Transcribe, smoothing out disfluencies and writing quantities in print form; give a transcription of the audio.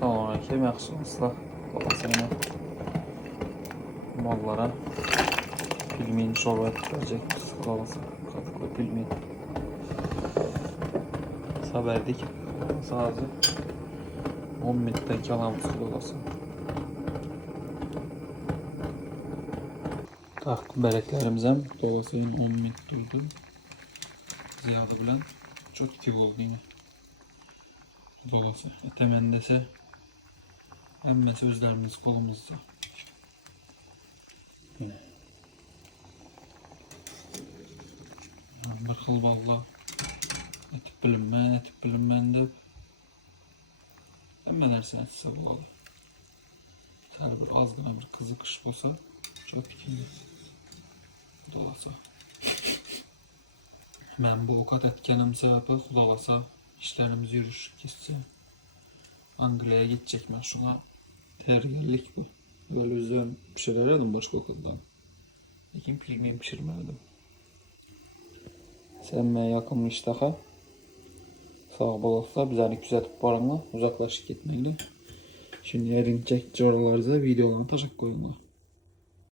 Sonraki məxsusla balasını mallara pilmin şorba tutacak kalası katıklı pilmin haberdik sadece 10 metre kalamız olası. Tak bereklerimizden dolasının 10 metre durdu. Ziyadı bilen çok tip oldu yine. Dolası. Temendesi emmesi özlerimiz kolumuzda. Yine. Bir xil valla etip bilinmən de emme dersen etse bulalı. Her bir azgına bir kızı kış olsa çok fikirli dolasa. Ben bu okat etkenim sebebi dolasa işlerimiz yürür kesse. Angliya'ya gidecek ben şuna tergirlik bu. Böyle üzerine pişirirdim başka okuldan. Lakin pilgrim pişirmedim. Sənməyə yaxın iştaxa sağ bolaqsa bizəni küzətib baranla uzaqlaşıb getməklə. Şimdi erinçək coralarda videolarını taşıp koyunlar.